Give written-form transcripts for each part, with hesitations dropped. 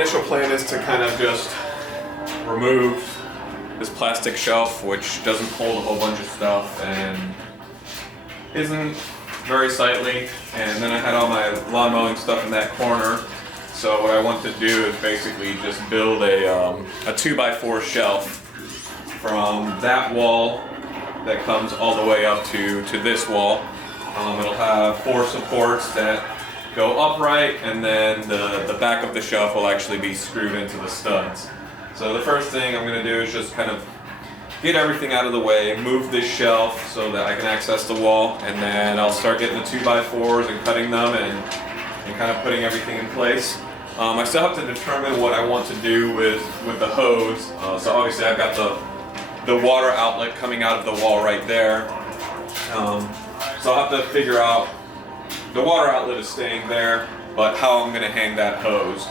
initial plan is to kind of just remove this plastic shelf, which doesn't hold a whole bunch of stuff and isn't very sightly. And then I had all my lawn mowing stuff in that corner. So what I want to do is basically just build a 2x4 shelf from that wall that comes all the way up to this wall. It'll have 4 supports that go upright, and then the back of the shelf will actually be screwed into the studs. So the first thing I'm going to do is just kind of get everything out of the way, move this shelf so that I can access the wall, and then I'll start getting the 2x4s and cutting them and kind of putting everything in place. I still have to determine what I want to do with the hose. So obviously I've got the water outlet coming out of the wall right there. So I'll have to figure out, the water outlet is staying there, but how I'm going to hang that hose.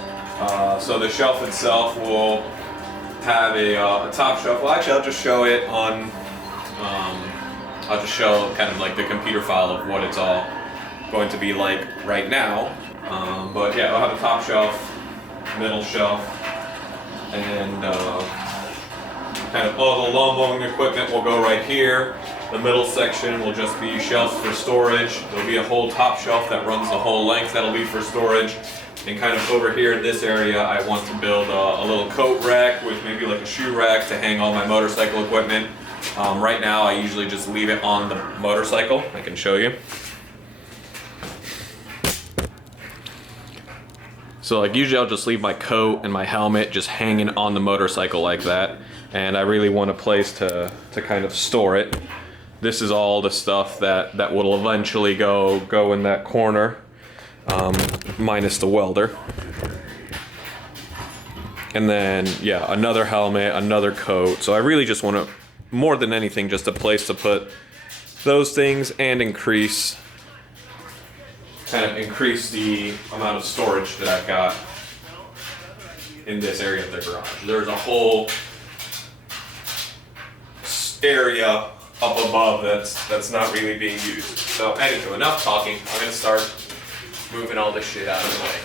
So the shelf itself will have a top shelf. Well, actually I'll just show it on, I'll just show kind of like the computer file of what it's all going to be like right now. But yeah, I'll have a top shelf, middle shelf, and kind of all the lawn mowing equipment will go right here. The middle section will just be shelves for storage. There'll be a whole top shelf that runs the whole length that'll be for storage. And kind of over here in this area, I want to build a little coat rack with maybe like a shoe rack to hang all my motorcycle equipment. Right now, I usually just leave it on the motorcycle. I can show you. So like usually I'll just leave my coat and my helmet just hanging on the motorcycle like that. And I really want a place to kind of store it. This is all the stuff that will eventually go in that corner, minus the welder. And then, yeah, another helmet, another coat. So I really just want to, more than anything, just a place to put those things and increase the amount of storage that I've got in this area of the garage. There's a whole area up above that's not really being used. So anyway, enough talking. I'm gonna start moving all this shit out of the way.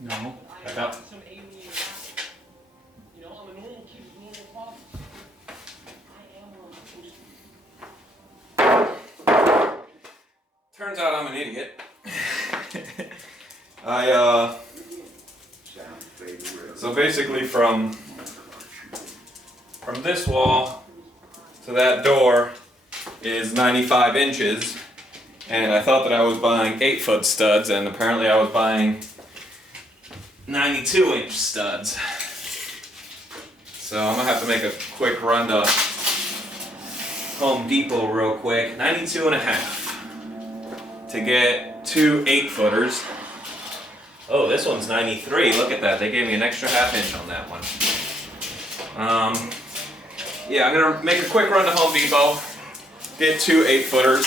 No. Back up. Turns out I'm an idiot. So basically from this wall to that door is 95 inches, and I thought that I was buying 8-foot studs, and apparently I was buying 92-inch studs. So I'm gonna have to make a quick run to Home Depot real quick. 92 and a half to get 2 8-footers. Oh, this one's 93. Look at that. They gave me an extra ½ inch on that one. Yeah, I'm gonna make a quick run to Home Depot, get 2 8-footers.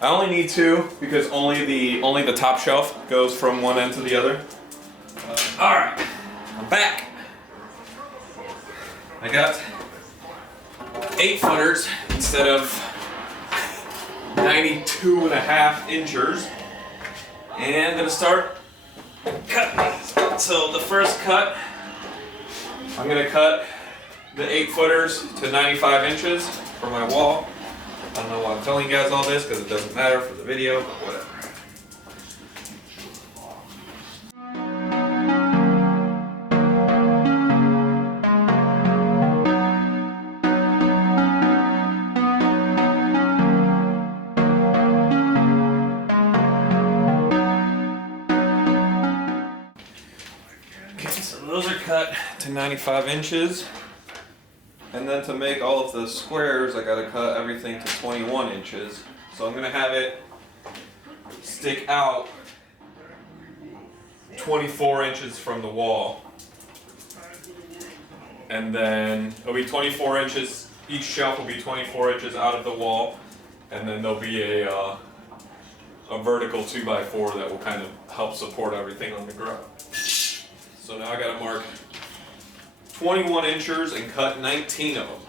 I only need 2 because only the top shelf goes from one end to the other. All right, I'm back. I got 8-footers instead of 92 and a half inchers, and I'm gonna start cutting these. So the first cut, I'm gonna cut the 8-footers to 95 inches for my wall. I don't know why I'm telling you guys all this because it doesn't matter for the video, but whatever. Okay, so those are cut to 95 inches. And then to make all of the squares, I gotta cut everything to 21 inches. So I'm gonna have it stick out 24 inches from the wall. And then it'll be 24 inches, each shelf will be 24 inches out of the wall. And then there'll be a vertical 2x4 that will kind of help support everything on the ground. So now I gotta mark 21 inchers and cut 19 of them.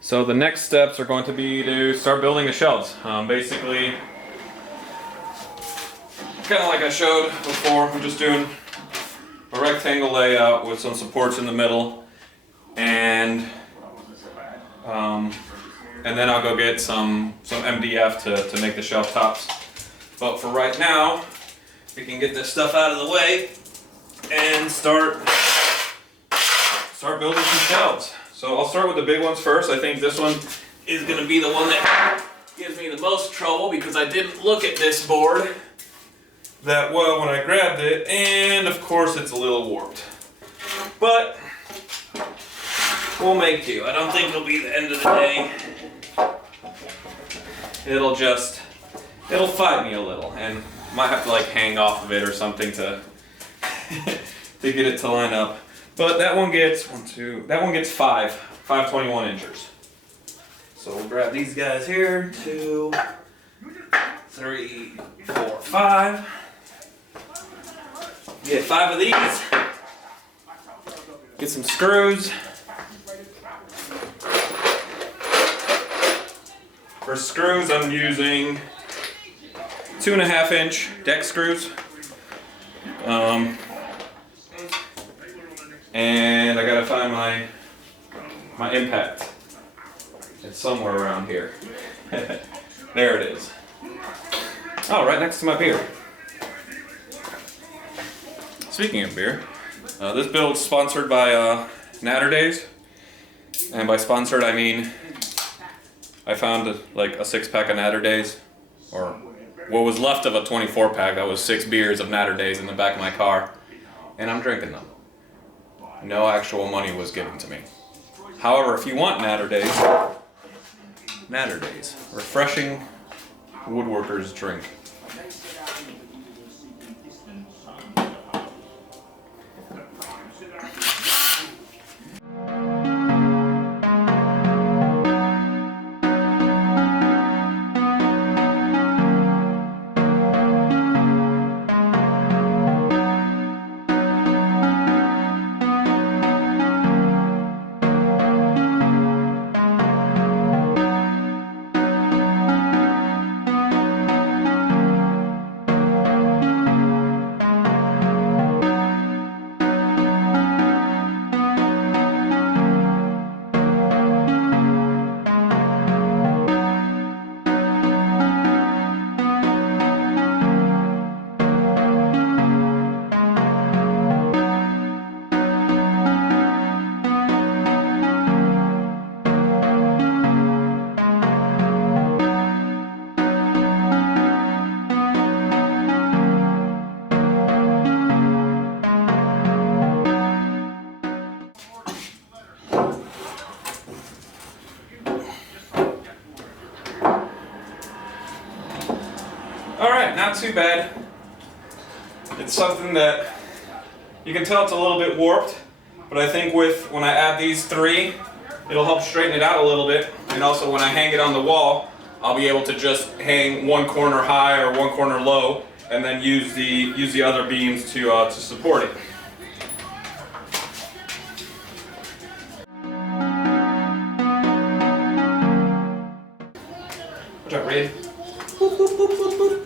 So the next steps are going to be to start building the shelves. Basically, kind of like I showed before, I'm just doing a rectangle layout with some supports in the middle, and then I'll go get some MDF to make the shelf tops. But for right now, we can get this stuff out of the way and start building some shelves. So I'll start with the big ones first. I think this one is going to be the one that gives me the most trouble because I didn't look at this board that well when I grabbed it, and of course it's a little warped. But we'll make do. I don't think it'll be the end of the day. It'll fight me a little, and might have to like hang off of it or something to to get it to line up. But that one gets that one gets 521 inches. So we'll grab these guys here, 2, 3, 4, 5. Get 5 of these. Get some screws. For screws, I'm using 2.5 inch deck screws. And I gotta find my impact. It's somewhere around here. There it is. Oh, right next to my beer. Speaking of beer, this build's sponsored by Natter Days. And by sponsored, I mean I found like a 6-pack of Natter Days, or what was left of a 24-pack. That was 6 beers of Natter Days in the back of my car, and I'm drinking them. No actual money was given to me. However, if you want Natter Days, refreshing woodworker's drink. Alright, not too bad. It's something that you can tell it's a little bit warped, but I think when I add these 3, it'll help straighten it out a little bit. And also when I hang it on the wall, I'll be able to just hang one corner high or one corner low, and then use the other beams to support it. What's up, Reed? Boop, boop, boop, boop, boop.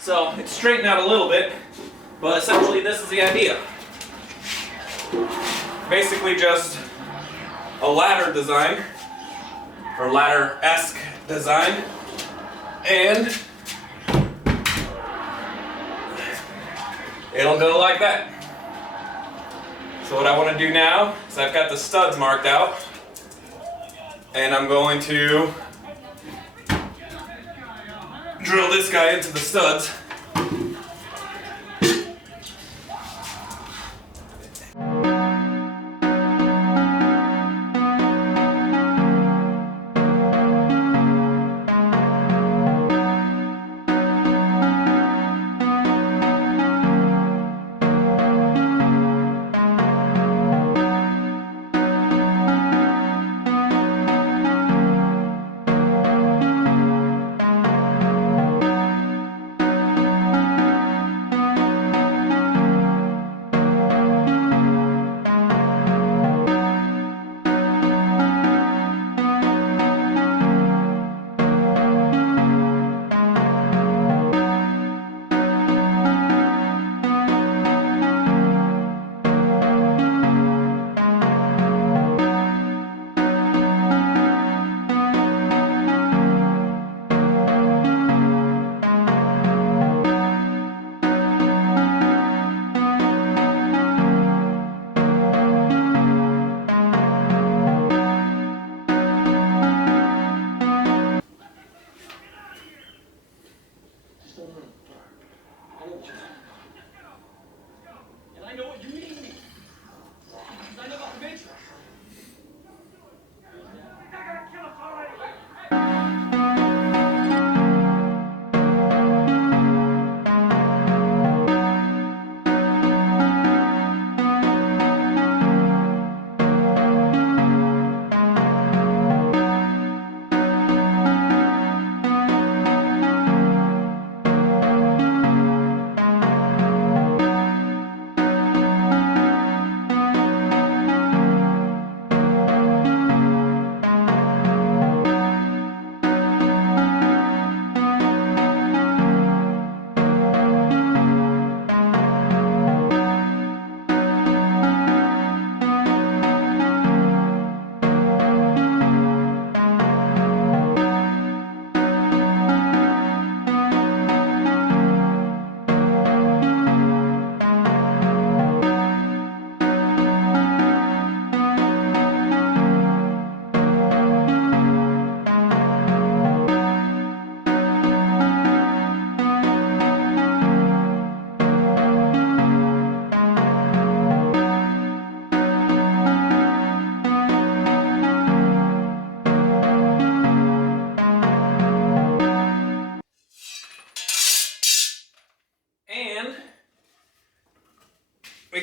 So it's straightened out a little bit, but essentially this is the idea. Basically just a ladder design, or ladder-esque design, and it'll go like that. So what I want to do now is I've got the studs marked out, and I'm going to drill this guy into the studs.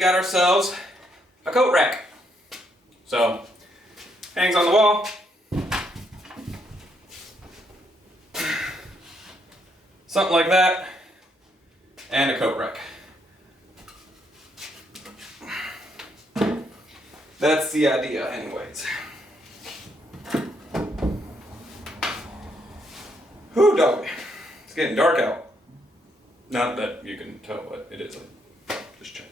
got ourselves a coat rack. So, hangs on the wall. Something like that. And a coat rack. That's the idea anyways. Whew, dog. It's getting dark out. Not that you can tell, but it is. I just checked.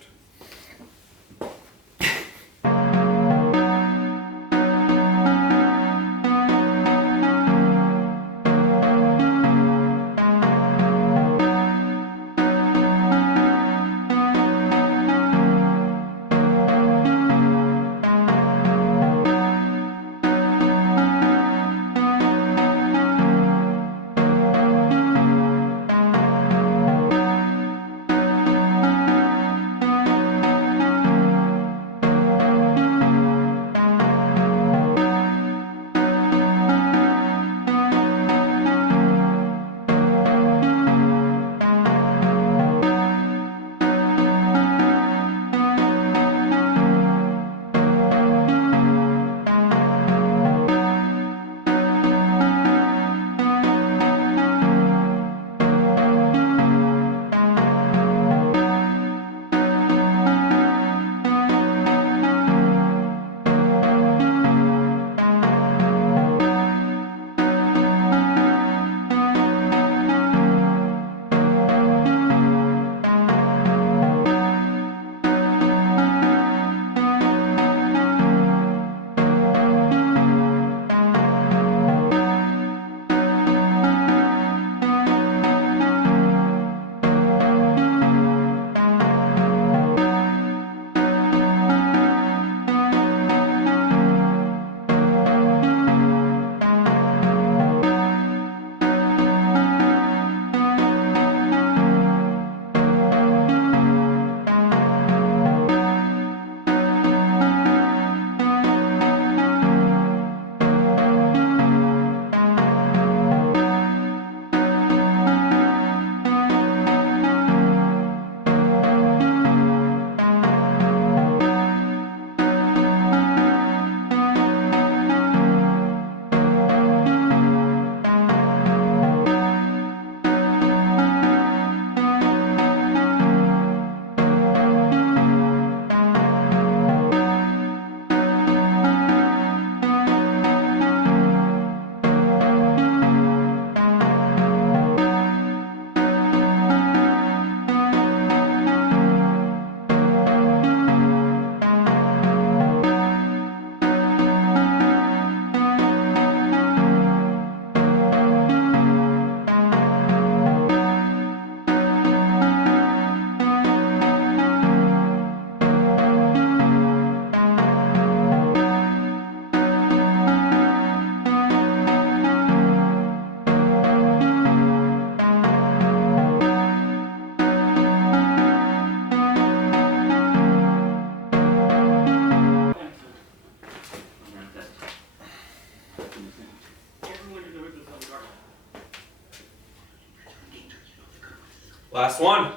Last one.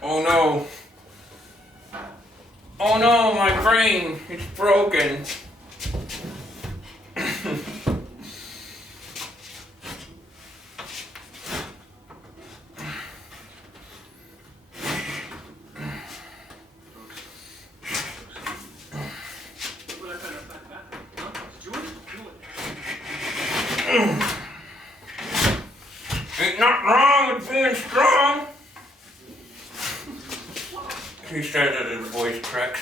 Oh no. Oh no, my frame, it's broken. Ain't nothing wrong with being strong. He said that his voice cracks.